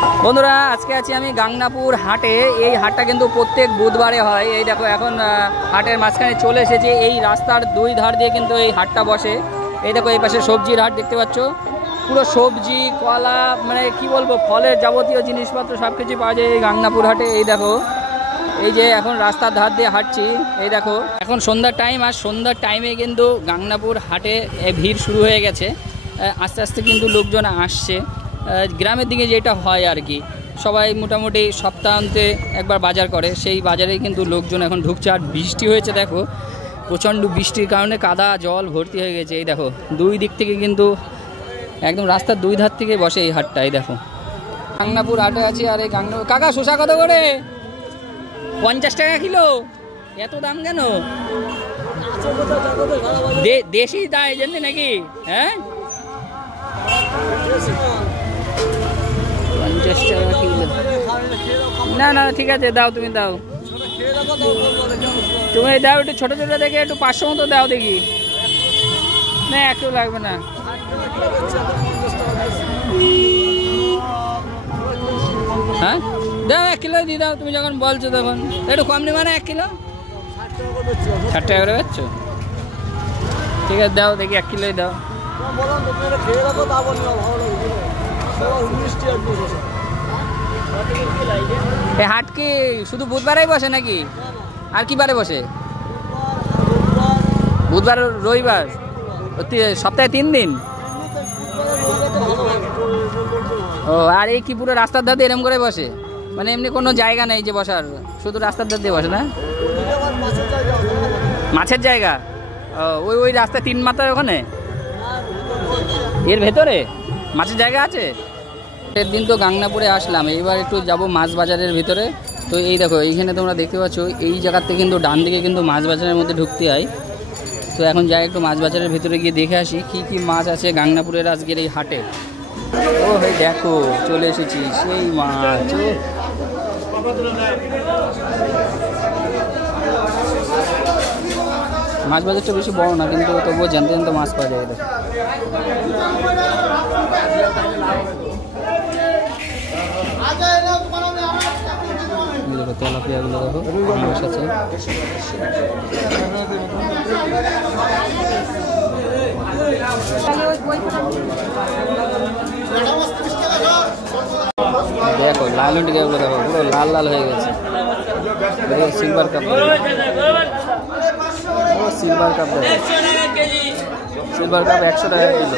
বন্ধুরা আজকে আছি আমি গাংনাপুর হাটে। এই হাটটা কিন্তু প্রত্যেক বুধবারে হয়। এই দেখো এখন হাটের মাঝখানে চলে এসেছে। এই রাস্তার দুই ধার দিয়ে কিন্তু এই হাটটা বসে। এই দেখো এই পাশে সবজির হাট দেখতে পাচ্ছ, পুরো সবজি কলা মানে কি বলবো ফলের যাবতীয় জিনিসপত্র সব কিছু পাওয়া যায় এই গাংনাপুর হাটে। এই দেখো এই যে এখন রাস্তার ধার দিয়ে হাঁটছি, এই দেখো এখন সন্ধ্যার টাইম, আর সন্ধ্যার টাইমে কিন্তু গাংনাপুর হাটে ভিড় শুরু হয়ে গেছে। আস্তে আস্তে কিন্তু লোকজন আসছে। গ্রামের দিকে যেটা হয় আর কি, সবাই মোটামুটি সপ্তাহান্তে একবার বাজার করে, সেই বাজারেই কিন্তু লোকজন এখন ঢুকছে। আর বৃষ্টি হয়েছে দেখো, প্রচণ্ড বৃষ্টির কারণে কাদা জল ভর্তি হয়ে গেছে। এই দেখো দুই দিক থেকে কিন্তু একদম রাস্তার দুই ধার থেকে বসে এই হাটটা। এই দেখো গাংনাপুর হাটে আছি। আর এই গাংনাপুর কাকা শসা কত করে? 50 টাকা কিলো। এত দাম কেন? দেশি তাই জন্য নাকি? হ্যাঁ 50 টাকা কিলো। না না ঠিক আছে দাও, তুমি দাও, তুমি দাও একটু ছোটো ছোটো দেখে, একটু 500 মতো দাও দেখি। না একটু লাগবে না। হ্যাঁ দাও 1 কিলো দিয়ে দাও, তুমি যখন বলছো তখন একটু কম নেবে না? 1 কিলো 60 টাকা করে পাচ্ছ? ঠিক আছে দাও দেখি 1 কিলোই দাও। এই হাট কি শুধু বুধবারেই বসে নাকি আর কি বারে বসে? বুধবার রবিবার, সপ্তাহে 3 দিন। ও আর এই কি পুরো রাস্তার ধার দিয়ে এরম করে বসে? মানে এমনি কোনো জায়গা নেই যে বসার, শুধু রাস্তার ধার দিয়ে বসে না? মাছের জায়গা? ওই ওই রাস্তা 3 মাথায় ওখানে এর ভেতরে মাছের জায়গা আছে? এর দিন তো গাংনাপুরে আসলাম, এইবার একটু যাব মাছ বাজারের ভিতরে। তো এই দেখো এইখানে তোমরা দেখতে পাচ্ছ, এই জায়গাতে কিন্তু ডান দিকে কিন্তু মাছ বাজারের মধ্যে ঢুকতে হয়। তো এখন যাই একটু মাছ বাজারের ভিতরে গিয়ে দেখে আসি কি কি মাছ আছে গাংনাপুরের আজকের এই হাটে। ও ভাই দেখো চলে এসেছি সেই মাছ। মাছ বাজারটা বেশি বড় না, কিন্তু তবুও জানতে জানতে মাছ পাওয়া যায়। দেখো তেলাপিয়াগুলো দেখো মাছ আছে। দেখো লালন টিকাগুলো দেখো পুরো লাল লাল হয়ে গেছে। সিলভার কাপ, সিলভার কাপ দেখো, সিলভার কাপ 100 টাকা কিলো।